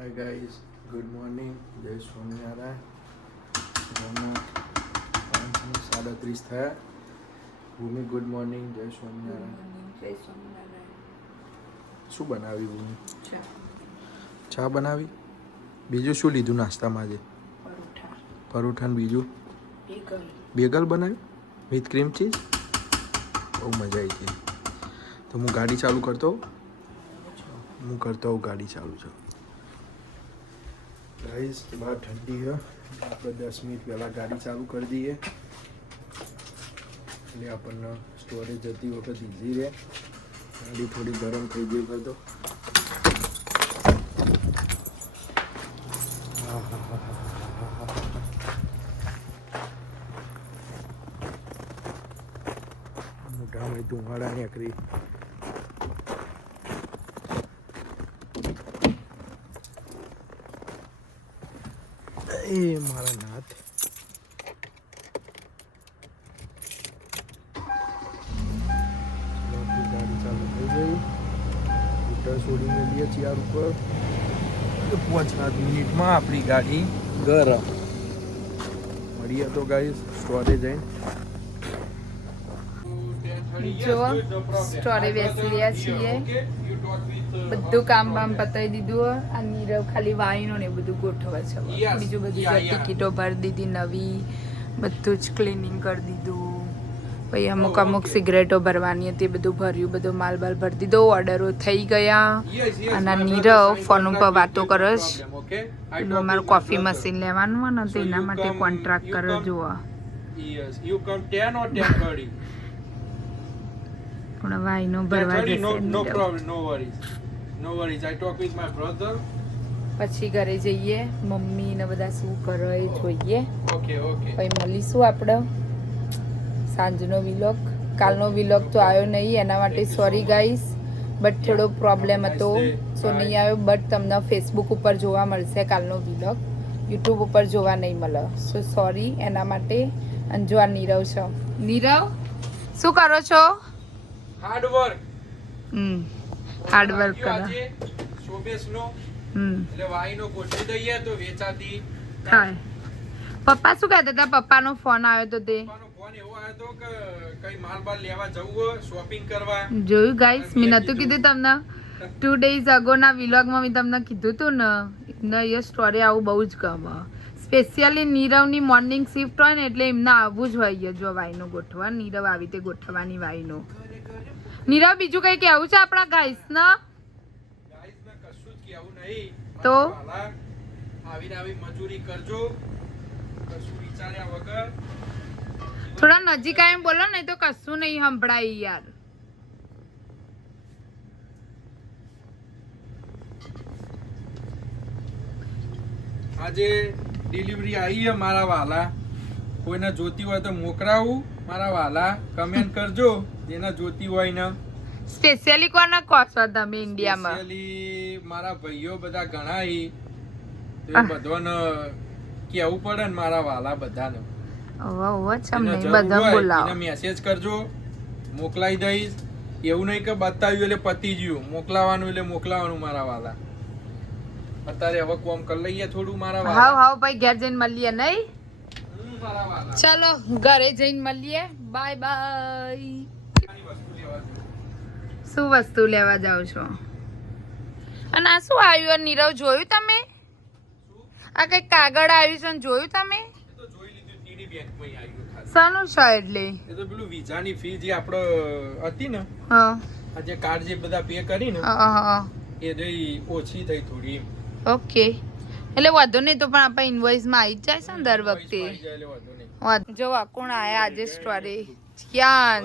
Hi guys, good morning. જય સ્વામિનારાયણ. 37 થયા. ભૂમિ good morning. જય સ્વામિનારાયણ. શું બનાવી ભૂમિ? ચા બનાવી. બીજું શું લીધું નાસ્તામાં આજે? પરોઠા ને બીજું બેગલ બનાવ્યું વિથ ક્રીમ ચીઝ. બહુ મજા આવી ગઈ. તો હું ગાડી ચાલુ કરતો હોઉં ગાડી ચાલુ છે. ગાઈસ બહાર ઠંડી છે, આપણે 10 મિનિટ પહેલાં ગાડી ચાલુ કરી દઈએ એટલે આપણને સ્ટોરેજ જતી વખત ઇઝી રહે. ગાડી થોડી ગરમ થઈ ગઈ કર દો. મોઢામાં ધુમાડા નીકળી. એ મારા નાથ. ગાડી ચાલુ થઈ ગઈ. સ્કૂટર છોડી મેળીએ ચેર ઉપર. 5-7 મિનિટમાં આપણી ગાડી ગરમ. મળીએ તો ગાઈસ સ્ટોરે જઈને. જો સ્ટોરે બેસી રહ્યા છીએ, બધું કામ બામ પતાવી દીધું. આ નીરવ ખાલી વાઈનો ને બધું ગોઠવે છે. બીજું બધું ટિકિટો ભરી દીધી નવી, બધું જ ક્લિનિંગ કરી દીધું. પછી અમુક સિગરેટો ભરવાની હતી, બધું ભર્યું, બધો માલ બાલ ભરી દીધો. ઓર્ડરો થઈ ગયા. અને નીરવ ફોન ઉપર વાતો કરે છે. અમારું કોફી મશીન લેવાનું હોય ને તો એના માટે કોન્ટ્રાક્ટ કરે. જુઓ થોડા વાઈનો ભરવા જશે. પછી ઘરે જઈએ, મમ્મી ને બધા શું કરે એ જોઈએ. પછી મળીશું આપણે સાંજનો વિલોગ. કાલનો વિલોગ તો આવ્યો નહીં, એના માટે સોરી ગાઈસ, બટ થોડો પ્રોબ્લેમ હતો સો નહીં આવ્યો. બટ તમને ફેસબુક ઉપર જોવા મળશે કાલનો વિલોગ, યુટ્યુબ ઉપર જોવા નહીં મળે. સો સોરી એના માટે. અને જો આ નીરવ છે. નીરવ શું કરો છો? હાર્ડ વર્ક કરો. શોબેસનો એટલે વાઈનો ગોઠવી દઈએ તો વેચાતી થાય. પપ્પા શું કહેતા હતા? પપ્પાનો ફોન આવ્યો તો તે ફોન એવો આવ્યો તો કે કઈ માલ બાલ લેવા જવું હોય, શોપિંગ કરવા. જોયું ગાઈસ, મેં નતું કીધું તમને 2 days અગો ના વિલોગમાં મેં તમને કીધું તું ને એ સ્ટોરી આવું બહુ જ ગમે. સ્પેશિયલી નીરવની મોર્નિંગ શિફ્ટ હોય ને એટલે એમને આવવું જ હોય. જો વાઈનો ગોઠવા, નીરવ આવી રીતે ગોઠવવાની વાઈનો. નીરવ બીજું કઈ કેવું છે આપણા ગાઈસ ને? કશું જ કેવું નહીં. તો આવીને આવી મજૂરી કરજો, કશું વિચાર્યા વગર. થોડા નજીક આવીને બોલો ને તો કશું નહીં સંભળાય યાર. આજે ડિલિવરી આવી છે મારા વાલા. કોઈને જોતી હોય તો મોકલાવું મારા વાલા. કમેન્ટ કરજો જેને જોતી હોય ને. સ્પેશિયલી કોને કહો છો તમે ઇન્ડિયામાં? સ્પેશિયલી મારા ભાઈઓ બધા ઘણા તો એ બધાને કેવું પડે ને મારા વાલા બધાને. બધા બોલાવો. મેસેજ કરજો, મોકલાઈ દઈશ. એવું નહીં કે બતાવ્યું એટલે પતી ગયું. મોકલાવાનું એટલે મોકલાવાનું મારા વાલા. અત્યારે હવે કોમ કરી લઈએ થોડું મારા વાલા. હાવ ભાઈ ઘેર જઈને મળીએ નહીં? ચાલો ઘરે જઈને મળીએ. Bye bye. શું વસ્તુ લેવા જાવ છો? અને આ શું આવ્યું નીરવ? જોયું તમે? આ કઈ કાગળ આવ્યું છે જોયું તમે? શાનું છે એટલે? એ તો પેલું વિઝાની ફી જે આપણે હતી ને, હા, આ જે કાર્ડ જે બધા પે કરી ને, એ દઈ ઓછી થઈ થોડી. ઓકે, એટલે વાંધો નહીં. તો પણ આપણે ઇન્વોઇસ માં આવી જ જાય છે ને દર વખતે. જો કોણ આયા આજે સ્ટોરી? ક્યાં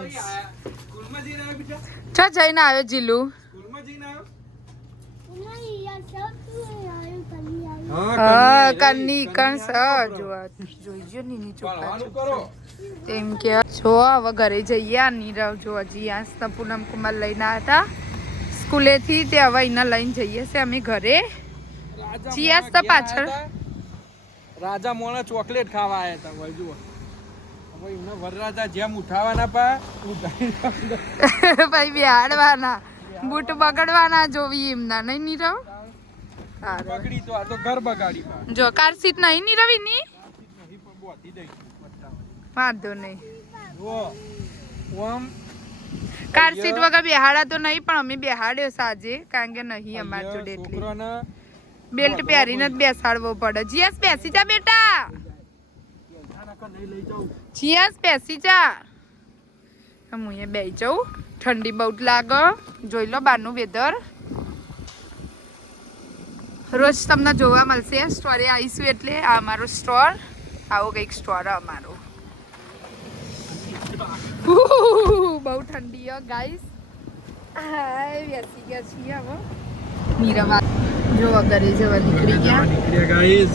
ચો જઈને આવ્યો જીલુ? હા, કન્ની કણ જોઈજો નીની ચોખા તેમ કે જો હવે ઘરે જઈએ. આ નીરવ જો હજી આ પૂનમ કુમાર લઈને આવ્યા હતા સ્કૂલેથી, તે હવે એને લઈને જઈએ છે અમે ઘરે. જીયાસ તો પાછળ રાજા મોણા ચોકલેટ ખાવા આવ્યા હતા. ભાઈ જુઓ, વરરાજા જેમ ઉઠાવાના પા ભાઈ બેહાડવાના, બૂટ બગડવાના જોવી એમના નહીં નીરવ? બગડી તો આ તો ઘર બગાડી બા જો કાર સીટ નહીં ની રવિ ની નહીં પણ બોતી દઈ વાંધો નહીં ઓ ઓમ કાર સીટ વગર બેહાડા તો નહીં પણ અમે બેહાડ્યો સાજે કારણ કે નહીં અમાર જોડે એટલે છોકરાને બેલ્ટ પહેરીને જ બેસાડવો પડે જીએસ બેસી જા બેટા જીએસ બેસી જા હું અહીંયા બેસી જાઉં ઠંડી બહુ લાગે જોઈ લો બહારનું વેધર રોજ તમને જોવા મળશે સ્ટોરે આવીશું એટલે આ અમારો સ્ટોર આવો કંઈક સ્ટોર અમારો બહુ ઠંડી હો ગાઈસ હાય બેસી ગયા છીએ હવે મીરાવા જો ઘરે જવા નીકળી ગયા ગાઈસ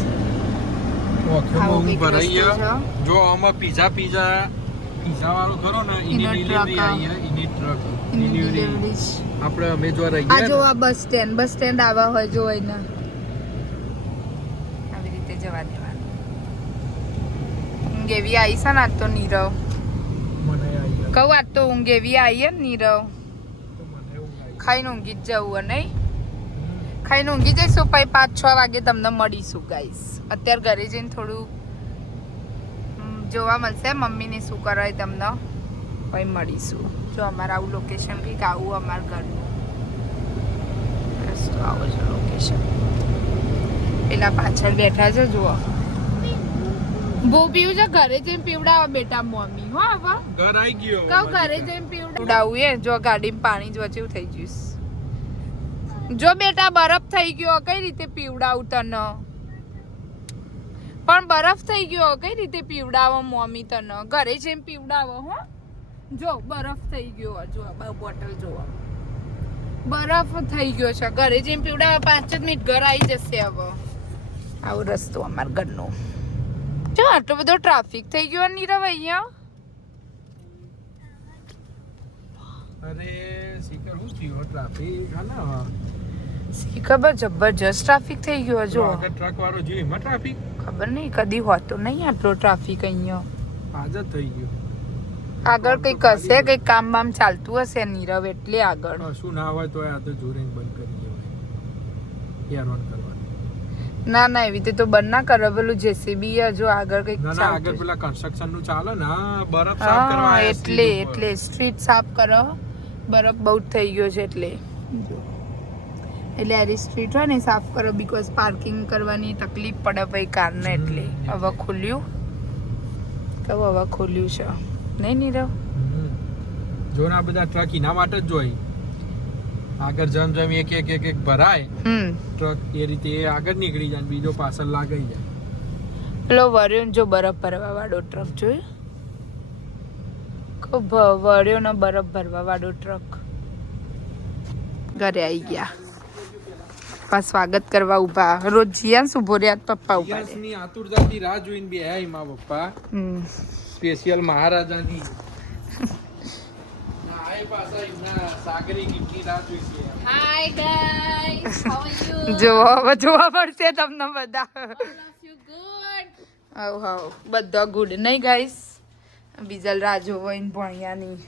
આવો કંઈક રસ્તો છે. જો આમાં પીઝા વાળો ખરો ને એનો એની ટ્રક ડિલિવરી આવી હે એની ટ્રક એની ડિલિવરી delivery છે. આપણે અમે જો રહી આ જો ગયા આ બસ સ્ટેન્ડ આવા હોય જો એને આવી રીતે જવા દેવાનું ઊંઘ એવી આવી છે ને આજ તો નીરવ મને આવી કહું આજ તો ઊંઘ એવી આવી હે ને નીરવ તો મને એવું લાગ્યું ખાઈને ઊંઘી જ જવું નહીં ખાઈને ઊંઘી જઈશું પછી 5-6 વાગે તમને મળીશું ગાઈસ અત્યારે ઘરે જઈને થોડું જોવા મળશે મમ્મીને શું કરાય તમને પછી મળીશું જો અમારે આવું લોકેશન કંઈક આવું અમારા ઘરનું રસ્તો આવો છે લોકેશન પેલા પાછળ બેઠા છે જુઓ બહુ પીવું છે ઘરે જઈને પીવડાવો બેટા મમ્મી હો હવે ઘર આવી ગયો કહું ઘરે જઈને પીવડાવું એ જો ગાડીમાં પાણી જ વચ્ચે થઈ જઈશ જો બેટા બરફ થઈ ગયો કઈ રીતે પીવડાવું તને પણ બરફ થઈ ગયો કઈ રીતે પીવડાવો મમ્મી તને ઘરે જઈને પીવડાવો હો જો બરફ થઈ ગયો જો બોટલ જોવો બરફ થઈ ગયો છે ઘરે જઈને પીવડાવો 5 જ મિનિટ ઘર આવી જશે હવે આવો રસ્તો અમારા ઘરનો જો આટલો બધો ટ્રાફિક થઈ ગયો નીરવ અહીંયા અરે શીખર હું થયો ટ્રાફિક આના શી ખબર જબરજસ્ત ટ્રાફિક થઈ ગયો જો આગળ ટ્રક વાળો જો એમાં ટ્રાફિક ખબર નહીં કદી હોતો નહીં આટલો ટ્રાફિક અહીંયા આજ જ થઈ ગયો આગળ કંઈક હશે કંઈક કામ બામ ચાલતું હશે નીરવ એટલે આગળ શું ના હોય તો આ તો જોરે બંધ કરી દેવાય હેરાન કરવાનું ના ના એવી રીતે તો બંધ ના કરે પેલું જેસીબી જો આગળ કંઈક ના ના આગળ પેલા કન્સ્ટ્રક્શન નું ચાલે ને બરફ સાફ કરવા હા આયા એટલે street ઉપર. એટલે સ્ટ્રીટ સાફ કરો બરફ બહુ જ થઈ ગયો છે એટલે આરી સ્ટ્રીટ હોય ને સાફ કરો બીકોઝ પાર્કિંગ કરવાની તકલીફ પડે ભાઈ કારને એટલે હવે ખુલ્યું તો હવે ખુલ્યું છે નહીં નીરવ જો ને આ બધા ટ્રક એના માટે જ જોઈ આગળ જેમ જેમ એક ભરાય ટ્રક એ રીતે એ આગળ નીકળી જાય ને બીજો પાછળ લાગી જાય પેલો વર્યો જો બરફ ભરવા વાળો ટ્રક જોયું વર્યો ને બરફ ભરવા વાળો ટ્રક ઘરે આવી ગયા પપ્પા સ્વાગત કરવા ઉભા રોજ જીયાસ ઉભો રહ્યા પપ્પા ઉભા રહ્યા. ની આતુરતાથી રાહ જોઈને બે આય માં પપ્પા સ્પેશિયલ મહારાજાની આય પાછા એમના સાગરી ગીતની રાહ જોઈ છે hi guys how are you જોવા મળશે તમને બધા હાઉ હાઉ બધા ગુડ નહીં ગાઈસ બીજલ રાજો વઈન ભણ્યાની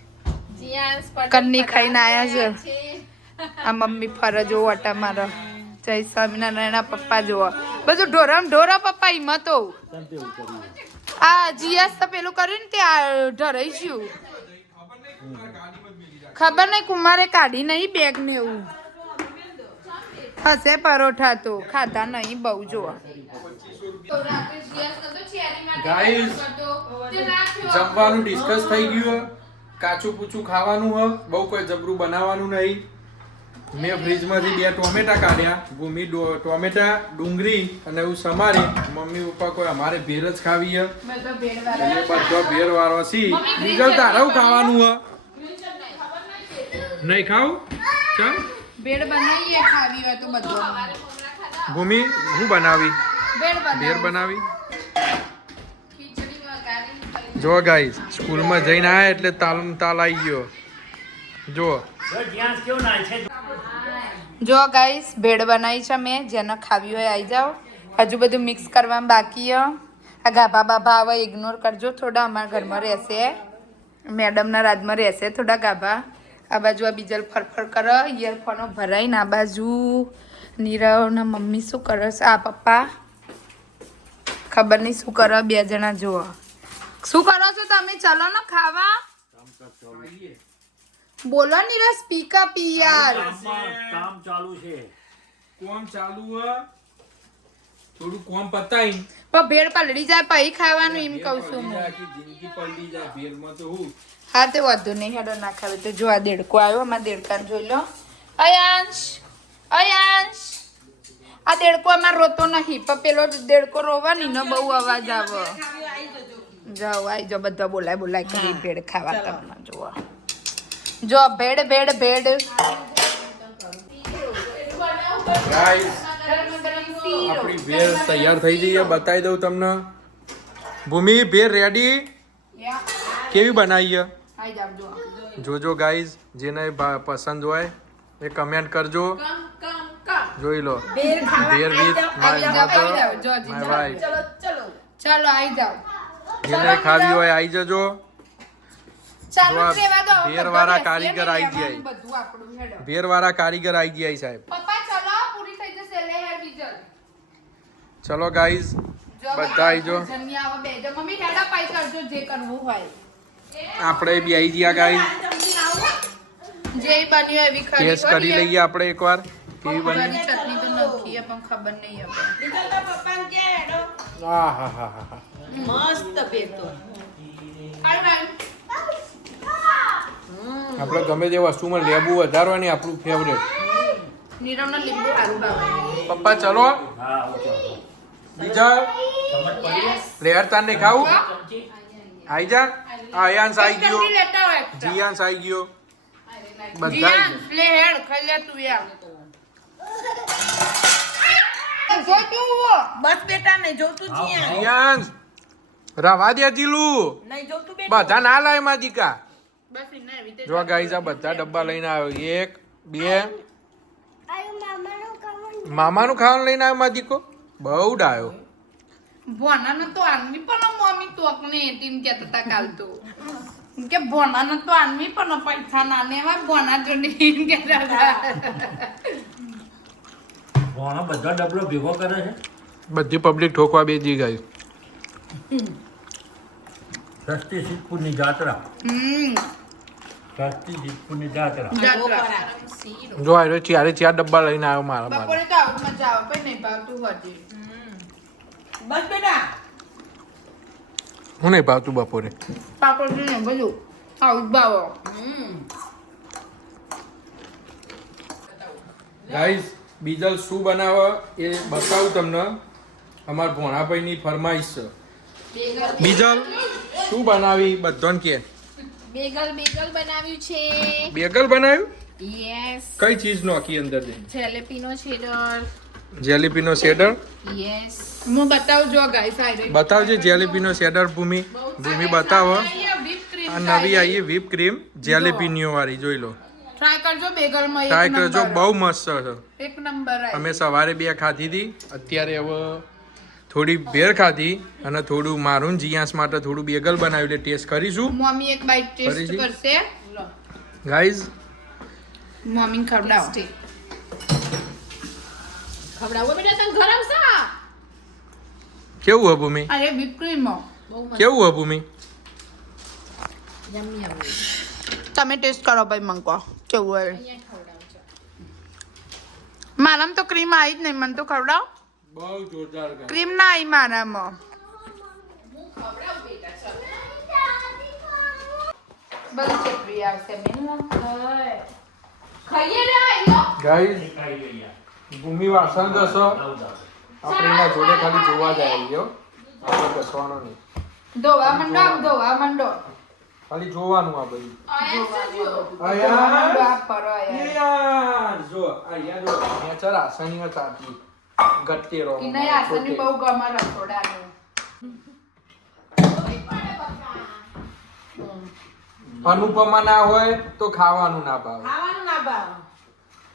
કન્ની ખાઈને આયા છે આ મમ્મી ફરજો વટા મારો જય સ્વામિનારાયણ પપ્પા જોવા બધું ઢોરા પપ્પા હિંમત તો આ જીએસ તો પેલું કર્યું ને ત્યાં ઢરાઈ ગયું ખબર નહીં કુમારે કાઢી નહીં બેગ ને એવું હશે પરોઠા તો ખાધા નહીં બહુ જોવા ગાઈસ જમવાનું ડિસ્કસ થઈ ગયું કાચું પૂચું ખાવાનું હ બહુ કોઈ જબરું બનાવવાનું નહીં મેં ફ્રીજમાંથી 2 ટોમેટા કાઢ્યા ભૂમિ ટોમેટા ડુંગળી અને એવું સમારી મમ્મી પપ્પા કોઈ અમારે ભેર જ ખાવી હે એટલે બધો ભેર વાળો છી બીજલ તારું ખાવાનું હ નહીં ખાવું ચાલ બેડ બનાવીએ ખાવી હોય તો બધું ભૂમિ હું બનાવી ભેર બનાવી જો ગાઈસ સ્કૂલમાં જઈને આયા એટલે તાલ આવી ગયો જો જો ગાઈસ ભેળ બનાવી છે મેં જેને ખાવી હોય આવી જાઓ હજુ બધું મિક્સ કરવામાં બાકી છે આ ગાભા બાભા આવે ઇગ્નોર કરજો થોડા અમારા ઘરમાં રહેશે મેડમના રાજમાં રહેશે થોડા ગાભા આ બાજુ આ બીજલ ફરફર કરે ઇયરફોનો ભરાઈને આ બાજુ નીરવના મમ્મી શું કરે છે? આ પપ્પા ખબર નહીં શું કરો, બે જણા જુઓ. શું કરો છો તમે? ચલો ને ખાવા. બોલો નીરવ, સ્પીક અપ યાર. કામ ચાલુ છે. કોમ ચાલુ હ, થોડું કોમ પતાઈ પણ ભેળ પલળી જાય પછી ખાવાનું એમ કહું છું હું. જિંદગી પલટી જાય ભેરમાં તો હું. હા તે વાંધો નહીં, હેડો ના ખાવે તો જો આ દેડકો આવ્યો, અમારા દેડકાને જોઈ લો. અયાંશ, અયાંશ, આ દેડકો અમાર રોતો નહીં, પણ પેલો દેડકો રોવાની ને બહુ અવાજ આવે. જાઓ આઈ જાઓ, બધા બોલાય બોલાય કરી ભેળ ખાવા તમને જોવા. જો ભેડ ભેડ ભેડ. ગાઈસ આપણી ભેળ તૈયાર થઈ ગઈ છે, બતાવી દઉં તમને. ભૂમિ ભેળ રેડી. કેવી બનાવી છે આઈ જાવ જો. જોજો ગાઈસ, જેને પસંદ હોય એ કમેન્ટ કરજો. જોઈ લો ભેળ વિથ માય ભાઈ. ચાલો આઈ જાવ. જેને ખાવી હોય આવી જજો. ચાલો જો આ રેવા દો. ભેળવાળા કારીગર આઈ ગયા. બધું આપણું હેડો. ભેળવાળા કારીગર આવી ગયા સાહેબ. પપ્પા ચલો પૂરી થઈ જશે, લે હે બીજલ. ચલો ગાઈસ, બધા આવી જો. જમી આવો બેજો. મમ્મી હેડા પાઈ કરજો જે કરવું હોય. આપણે બી આવી ગયા ગાઈસ. જે બન્યું એવી ખરી ટેસ્ટ કરી લઈએ આપણે એકવાર કેવી બની. ઘરની ચટણી તો નખી પણ ખબર નહીં હવે. આહાહાહા. મસ્ત પેટો આપણે ગમે તે વસ્તુમાં લેબુ વધારવાની આપણું ફેવરેટ. નીરવના લીંબુ સારું ભાવે. પપ્પા ચલો હા આવું ચાલો. બીજા સમજ પડી? લેયર તાર ને ખાવું ચમચી આઈ જા. આયાંશ આઈ ગયો, ચટણી લેતા હોય extra. જીયાંશ આઈ ગયો, બધા આઈ જીયાન, લે હેડ ખાઈ લે તું યાર. જો તું હો. બસ બેટા નહીં જોતું ગયા. જીયા જીયાંશ રવા દે જીલું, નહીં જોતું બેટા બધા ના લાય માં દીકા. બસ ઇના એવી રીતે જો ગાઈસ આ બધા ડબ્બા લઈને આવ્યો. 1 2 મામાનું ખાવાનું લઈને આવ્યો માં દીકો. બહુ ડાયો. ભોનાનો તો આનવી પણ મમ્મી તોકને ટીમ કહેતા હતા કાલ તો કે ભોનાનો તો આનવી પણ પૈસા ના ને એમાં ભોના જોડી એમ કહેતા હતા. ભોણો બધા ડબલો ભેગો કરે છે. બધી પબ્લિક ઠોકવા બેસી ગઈ. સસ્તી સિદ્ધપુરની જાત્રા. હમ સસ્તી સિદ્ધપુરની જાત્રા. જાત્રા. જો આવ્યો ચારે ચાર ડબ્બા લઈને આવ્યો મારા મારા. બપોરે તો આવું મજા આવે પણ નહીં ભાવતું હોતી. બસ બેટા હું નહીં ભાવતું બપોરે. પાપડ ને બધું આવું જ ભાવો. ગાઈસ બીજલ શું બનાવે એ બતાવું તમને. અમારા ભોણાભાઈની ફરમાઈશ છે. બીજલ શું બનાવી બધાને કે. બેગલ બનાવ્યું છે. બેગલ બનાવ્યું. યસ. કઈ ચીજ નાખી અંદર જઈને. જેલેપીનો છેડર. જેલીપીનો શેડર. યસ. હું બતાવજો ગાઈસ આ રહી. બતાવજે જેલીપીનો શેડર. ભૂમિ બતાવો. whip cream આ નવી આવી વ્હીપ ક્રીમ જેલીપીનીઓ વાળી જોઈ લો. ટ્રાય કરજો બેગલમાં. ટ્રાય કરજો, બહુ મસ્ત છે. એક નંબર આવી. અમે સવારે 2 ખાધી હતી, અત્યારે હવે થોડી ભેળ ખાધી અને થોડું મારું જીયાસ માટે થોડું બેગલ બનાવ્યું એટલે ટેસ્ટ કરીશું. મમ્મી એક બાઈટ ટેસ્ટ ફરીથી? કરશે. ગાઈઝ મમ્મી ખવડાવો. ખવડાવો બેટા તને ગરમ સા. કેવું હે ભૂમિ? આ એ whip cream માં. બહુ મસ્ત. કેવું હે ભૂમિ? જમી આવે. તમે ટેસ્ટ કરો ભાઈ મંકો કેવું હોય. અહીંયા ખવડાવજો. મારામાં તો ક્રીમ આવી જ નહીં, મને તો ખવડાવ. બહુ જોરદાર. ક્રીમ ના આવી મારામાં. હું ખવડાવ બેટા ચાલ. બધી ચટણી આવશે મેનુ. ખાઈએ રે આયો. ગાઈઝ ખાઈ લઈએ. ભૂમિ વાસણ ઘસો. લાવ. આપણે એના જોડે ખાલી જોવા જાય ગયો, આપણે ઘસવાનો નહીં. ધોવા મંડો, આમ ધોવા મંડો. ખાલી જોવાનું આ બધું. ધોવા મંડો, આ ફરો આયા. યાર જો આ યાર જો નેચર આસનીઓ ચાટી ગટ્ટેરો. ઈ નહીં આસની બહુ ગમે રસોડાનું. અનુપમા ના હોય તો ખાવાનું ના ભાવે. ખાવાનું ના ભાવ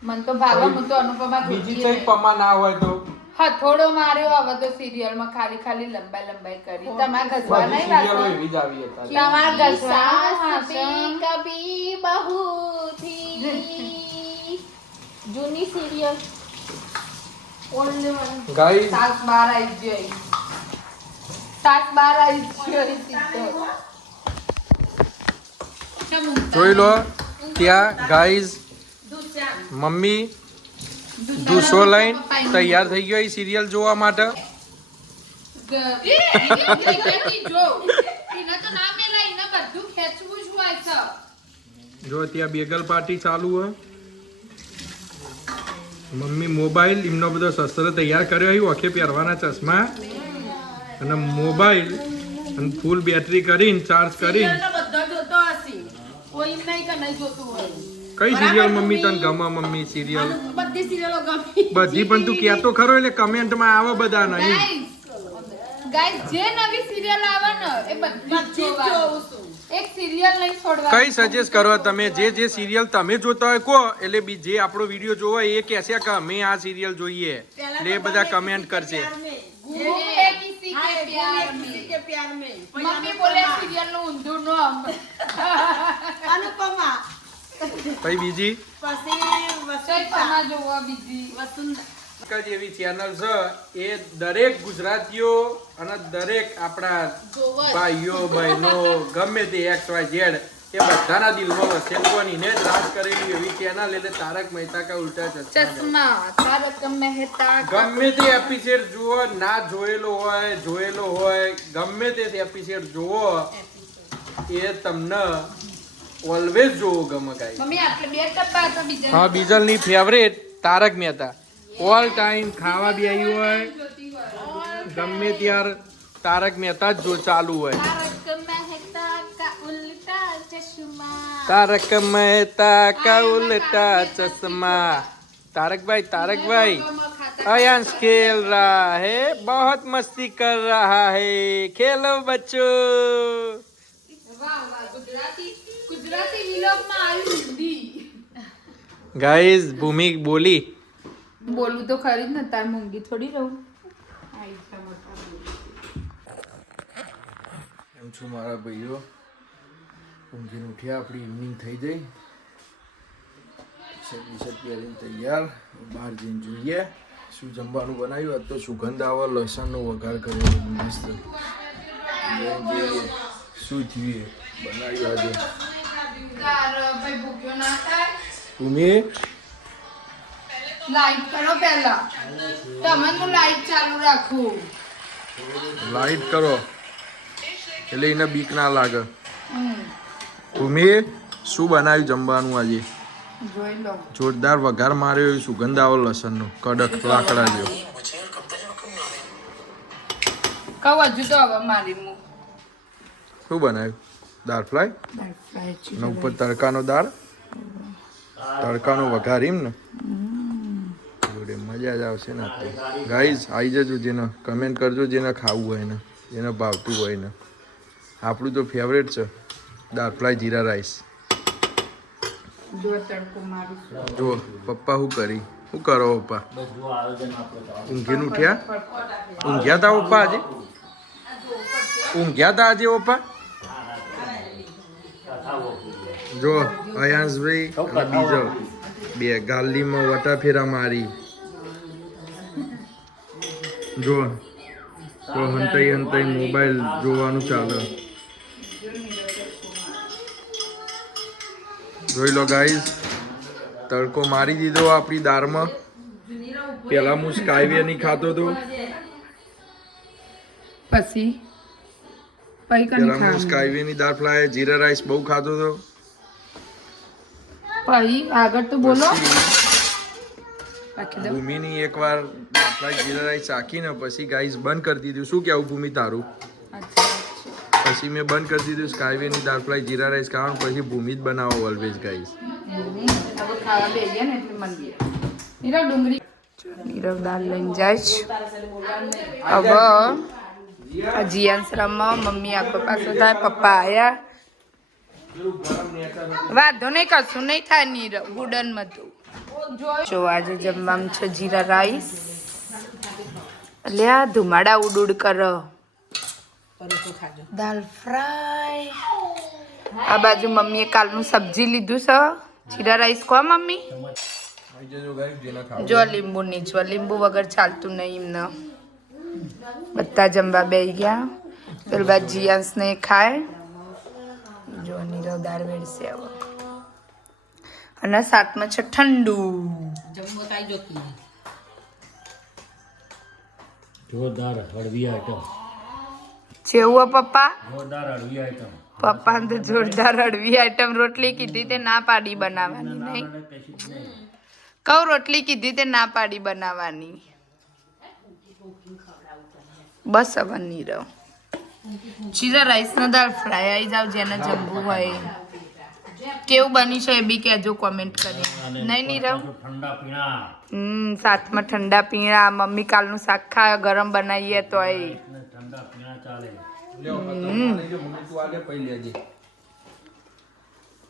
મને તો ભાવે, હું તો અનુપમા બીજી જોતી કઈ પમા ના હોય તો હથોડો માર્યો. હવે તો સિરિયલમાં ખાલી લંબાઈ કરી. તમારે ઘસવા બધી નહીં સિરિયલો વાસણ? એવી જ આવી હતા. તમારે ઘસવા સાસ ભી કભી બહુ થી. જૂની સિરિયલ. ઓનલી વન ગાઈસ સાત બાર આવી ગઈ સાત બાર આવી ગઈ જોઈ લો ત્યાં ગાઈસ મમ્મી દૂસો લઈને તૈયાર થઈ ગયો એ સિરિયલ જોવા માટે જો એને તો ના મેલા એને બધું ખેંચવું જ હોય છે જો ત્યાં બેગલ પાર્ટી ચાલુ હોય મમ્મી મોબાઈલ એમનો બધો શસ્ત્ર તૈયાર કર્યો હોય ઓખે પહેરવાના ચશ્મા અને મોબાઈલ અને ફૂલ બેટરી કરીને ચાર્જ કરીને બધો જોતો હશે કોઈ એમ નહીં કે નહીં જોતું હોય કઈ સિરિયલ મમ્મી તને ગમે મમ્મી સિરિયલ બધી સિરિયલો ગમી બધી પણ તું કહેતો ખરો એટલે કમેન્ટમાં આવે બધા નહીં ગાઈસ જે નવી સિરિયલ આવે ને એ બધી જ જોવાનું. એક સિરિયલ નહીં છોડવાની. કઈ સજેસ્ટ કરો તમે જે સિરિયલ તમે જોતા હોય કહો એટલે જે આપણો વિડીયો જોવો એ કહેશે કે અમે આ સિરિયલ જોઈએ એટલે એ બધા કમેન્ટ કરશે ગુરુ है किसी के प्यार में. કે પ્યાર મે મમ્મી બોલે સિરિયલ નું ઊંધું નામ. અનુપમા પછી બીજી પછી પના જોવા બીજી એક જ એવી ચેનલ છે એ દરેક ગુજરાતીઓ અને દરેક આપણા ભાઈઓ બહેનો ગમે તે XYZ એ બધાના દિલમાં વસેલું અને એને જ રાજ કરેલી એવી ચેનલ એટલે તારક મહેતા કા ઉલ્ટા ચશ્મા. તારક મહેતા ગમે તે એપિસોડ જુઓ ના જોયેલો હોય ગમે તે એપિસોડ જુઓ એ તમને ઓલવેઝ જોવો ગમે ગાઈસ. મમ્મી આપણે બે ટપ્પા તો બીજા હા બીજલની favourite Tarak Mehta all time ખાવા બી આવ્યું હોય ગમે ત્યાર તારક મહેતા જ જો ચાલુ હોય તારક મહેતા કા ઉલ્ટા ચશ્મા. તારક મહેતા કા ઉલ્ટા ચશ્મા. तारक भाई अयांश खेल रहा है बहुत मस्ती कर रहा है खेलो बच्चों. વાહ વાહ ગુજરાતી વિલોગમાં આવી હિન્દી. गाइस भूमि बोली બોલું તો ખરી જ ને તાર મૂંગી થોડી રહું. એમ છું મારા ભાઈઓ ઊંઘીને ઉઠ્યા આપણી ઇવનિંગ થઈ ગઈ ટી-શર્ટ પહેરીને તૈયાર બહાર જઈને જોઈએ શું જમવાનું બનાવ્યું આજ તો સુગંધ આવે લસણનો વઘાર કર્યો મસ્ત શું થયું બનાવ્યું આજે ભાઈ ભૂખ્યો ના થાય. ભૂમિ લાઈટ કરો પહેલા તમે હું લાઈટ ચાલુ રાખું. લાઈટ કરો એટલે એને બીક ના લાગે. ભૂમિ શું બનાવ્યું જમવાનું આજે જોઈ લો જોરદાર વઘાર માર્યો એ સુગંધ આવે લસણનો કડક લાકડા જેવો. કહું હજુ તો હવે મારી મું શું બનાવ્યું દાળ ફ્રાય અને ઉપર તડકાનો દાળ તડકાનો વઘાર એમ ને જોડે મજા જ આવશે ને. ગાઈઝ આવી જજો જેને કમેન્ટ કરજો જેને ખાવું હોય ને જેને ભાવતું હોય ને. આપણું તો ફેવરેટ છે દાળ ફ્રાય જીરા રાઈસ. જો તડકો મારું જો પપ્પા શું કરી શું કરો પપ્પા ઊંઘીને ઉઠ્યા ઊંઘ્યા તા પપ્પા આજે ઊંઘ્યા તા આજે પપ્પા. જો અયાંશભાઈ અને બીજો બે ગાલીમાં વટા ફેરા મારી જો તો હંતાઈ મોબાઈલ જોવાનું ચાલે. જોઈ લો ગાઈઝ તડકો મારી દીધો આપણી દાળમાં. પેલા હું સ્કાયવે નહીં ખાતો હતો પછી પેલા હું સ્કાયવે ની દાળ ફ્રાય જીરા રાઈસ બહુ ખાતો હતો. પછી આગળ તો બોલો. ભૂમિની એકવાર દાળ ફ્રાય જીરા રાઈસ ચાખીને પછી ગાઈઝ બંધ કરી દીધું. શું કહેવું ભૂમિ તારું? પછી મેં બંધ કરી દીધું સ્કાયવે ની દાળ ફ્રાય જીરા રાઈસ ખાવાનું. પછી ભૂમિ જ બનાવો ઓલવેઝ ગાઈઝ. ખાવા બેસીએ ને એટલે મન નીરવ ડુંગળી નીરવ દાળ લઈને જાય છે. હવે હજી અંશરામાં મમ્મી આખો પાછો થાય પપ્પા આયા વાંધો નહીં કશું નહીં થાય નીરવ ગુડન મતું. જો આજે જમવામાં છે જીરા રાઈસ એટલે આ ધુમાડા ઉડ ઉડ કરો. દાલ ફ્રાય આ બાજુ મમ્મીએ કાલનું સબ્જી લીધું છે જીરા રાઈસ કો મમ્મી આવી જજો ગાઈસ જેને ખાવું જો લીંબુ નીચવા લીંબુ વગર ચાલતું નહીં એમને બધા જમવા બેસી ગયા પેલા જીયાસ ને ખાય જો નીરવ દાળ વેડશે હવે અને સાથમાં છે ઠંડુ જમવો તાઈ જોતી જોરદાર હળવી આઈટમ. જેવું પપ્પા જોરદાર હળવી આઈટમ. પપ્પાને તો જોરદાર હળવી આઈટમ રોટલી કીધી તે ના પાડી બનાવવાની નહીં કશું જ નહીં. કહું રોટલી કીધી તે ના પાડી બનાવવાની બસ હવે નીરવ જીરા રાઈસ ના દાળ ફ્રાય આવી જાવ જેને જમવું હોય કેવું બની છે એ બી કહેજો કોમેન્ટ કરી નહીં નીરવ ઠંડા પીણા સાથમાં ઠંડા પીણા મમ્મી કાલનું શાક ખાય ગરમ બનાવીએ તોય ને ઠંડા પીણા ચાલે. લ્યો મમ્મી તું આલે પઈ લેજે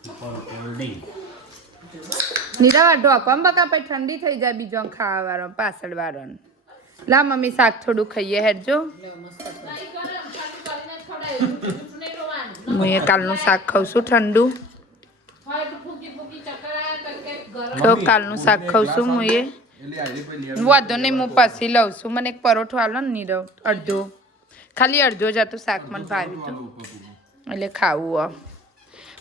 ઉપર કોલ્ડિંગ. નીરવ આ ઢોકવામાં બકા પછી ઠંડી થઈ જાય બીજો ખાવા વાળો પાછળ વાળો લા મમ્મી શાક થોડું ખાઈએ હેડજો હું એ કાલનું શાક ખાઉં છું ઠંડુ તો કાલનું શાક ખાઉં છું હું એ એટલે આલે પઈ લે વાંધો નહીં હું પછી લઉં છું મને એક પરોઠો આલો ને નીરવ અડધો ખાલી અડધો જ હતું શાક મને ભાવ્યું હતું એટલે ખાવું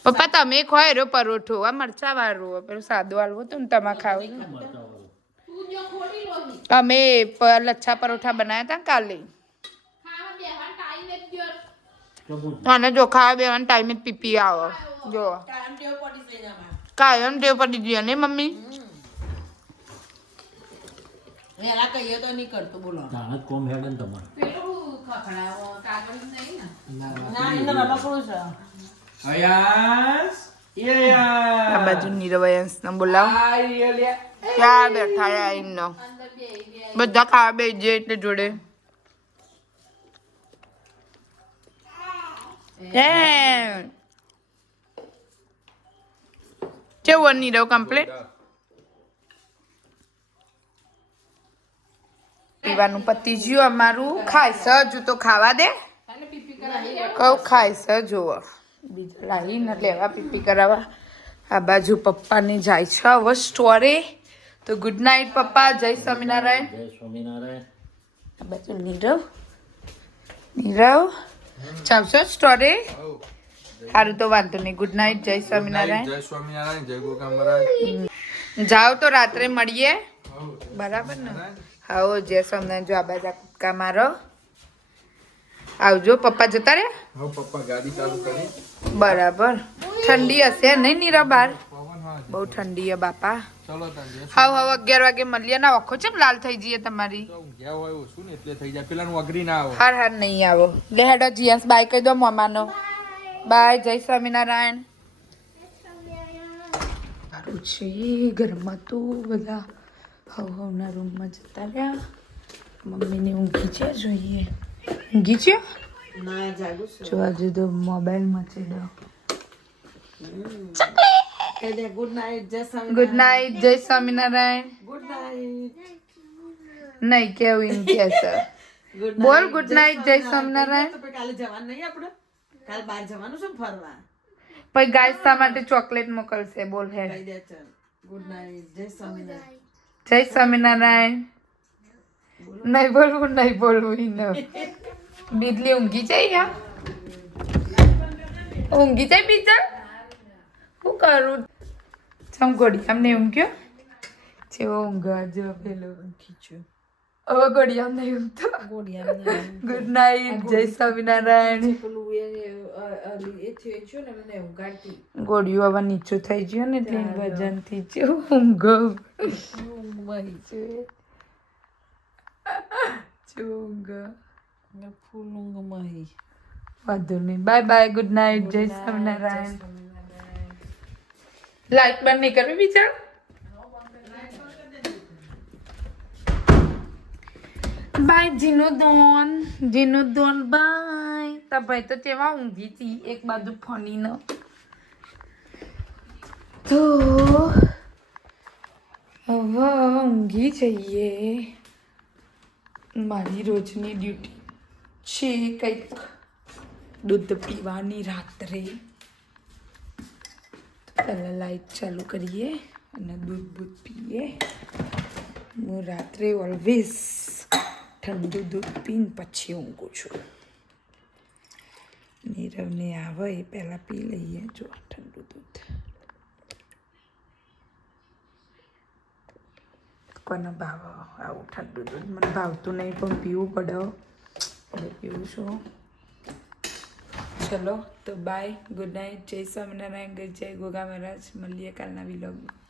પપ્પા તમે ખોય રહ્યો પરોઠો આ મરચા વાળું પેલું સાદું વાળું હતું ને તમે ખાવું અમે લચ્છા પરોઠા બનાવ્યા હતા કાલે અને જો ખાવા બેવાનો ટાઈમે જ પીપી આવો જો કાયમ ટેવ પડી ગયો ને મમ્મી વેલા કહીએ તો નહીં કરતો બોલો તાણ જ કોમ હેડે ને તમારે. ના એને રમકડું છે અયાસ આ બાજુ નીરવયંશ ને બોલાવ ક્યાં બેઠા આવીને બધા ખાવા બેસજે એટલે જોડે કેવું નીરવ કમ્પ્લીટ પીવાનું પતી ગયું અમારું ખાય હજુ તો ખાવા દે કહું ખાય જુઓ બીજું લાવીને લેવા પીપી કરાવવા આ બાજુ પપ્પાની જાય છે હવે સ્ટોરે તો ગુડ નાઇટ પપ્પા જય સ્વામિનારાયણ જય સ્વામિનારાયણ. આ બાજુ નીરવ ચાલશો સ્ટોરે સારું તો વાંધો નહીં ગુડ નાઇટ જય સ્વામિનારાયણ જય સ્વામિનારાયણ જય ગોગા મહારાજ જાઓ તો રાત્રે મળીએ બરાબર ને હા જય સ્વામિનારાયણ જો આ બાજુ કૂદકા મારો આવજો પપ્પા જતા રે હવે પપ્પા ગાડી ચાલુ કરી બરાબર ઠંડી હશે નહીં નીરવ બાર બહુ ઠંડી હે બાપા ચલો તાન જય હાવ 11 વાગે મળીએ ના આખો ચેમ લાલ થઈ જઈએ તમારી ગયા હોય ઓછું ને એટલે થઈ જાય પેલાનું અઘરી ના આવે હાર નહીં આવો લે હેડો જીએસ બાય કહી દો મમ્માનો બાય જય સ્વામિનારાયણ સારું છે ઘરમાં તો બધા હવના રૂમમાં જતા રહ્યા મમ્મીને ઊંઘી છે જોઈએ ઊંઘી છે ના જાગું છું જોવા જુદો મોબાઈલમાં છે દો ગુડ નાઇટ જય સ્વામી ગુડ નાઇટ જય સ્વામિનારાયણ ગુડ નાઇટ નહીં કેવું એમ કે સર બોલ ગુડ નાઇટ જય સ્વામિનારાયણ તો કાલે જવાનું નહીં આપણે કાલ બહાર જવાનું છે ને ફરવા પછી ગાઈસ તા માટે ચોકલેટ મોકલશે બોલ હે કહી દે ચાલ ગુડ નાઇટ જય સ્વામિનારાયણ જય સ્વામિનારાયણ નહીં બોલવું ઈને બીજલી ઊંઘી જાય યા ઊંઘી જાય બીજા શું કરું ચમ ઘોડિયામ નહીં ઊંઘ્યો જેવો ઊંઘવા જો પેલો ખીચ્યું હવે ઘોડિયામ નહીં ઊંઘતો ગુડ નાઇટ જય સ્વામિનારાયણ ગોળિયું હવે નીચું થઈ ગયું ને એટલે વજન થી ઊંઘ ફૂલ ઊંઘ મહી વાંધો નહીં બાય બાય ગુડ નાઇટ જય સ્વામિનારાયણ લાઈટ બંધ નહીં કરવી બિચાર બાય જીનુદોન બાય તા ભાઈ તો તેવા ઊંઘી હતી એક બાજુ ફોની નો તો હવે ઊંઘી જઈએ મારી રોજની ડ્યુટી છે કંઈક દૂધ પીવાની રાત્રે પહેલાં લાઈટ ચાલુ કરીએ અને દૂધ પીએ. હું રાત્રે ઓલવેઝ ઠંડુ દૂધ પીને પછી ઊંઘું છું. નીરવને આવે એ પહેલાં પી લઈએ. જો ઠંડુ દૂધ કોને ભાવ આવું ઠંડુ દૂધ? મને ભાવતું નહીં પણ પીવું પડે એટલે પીવું છું. ચલો તો બાય, ગુડ નાઇટ, જય સ્વામિનારાયણ, જય ગોગા મહારાજ. મળીએ કાલના વિલોગમાં.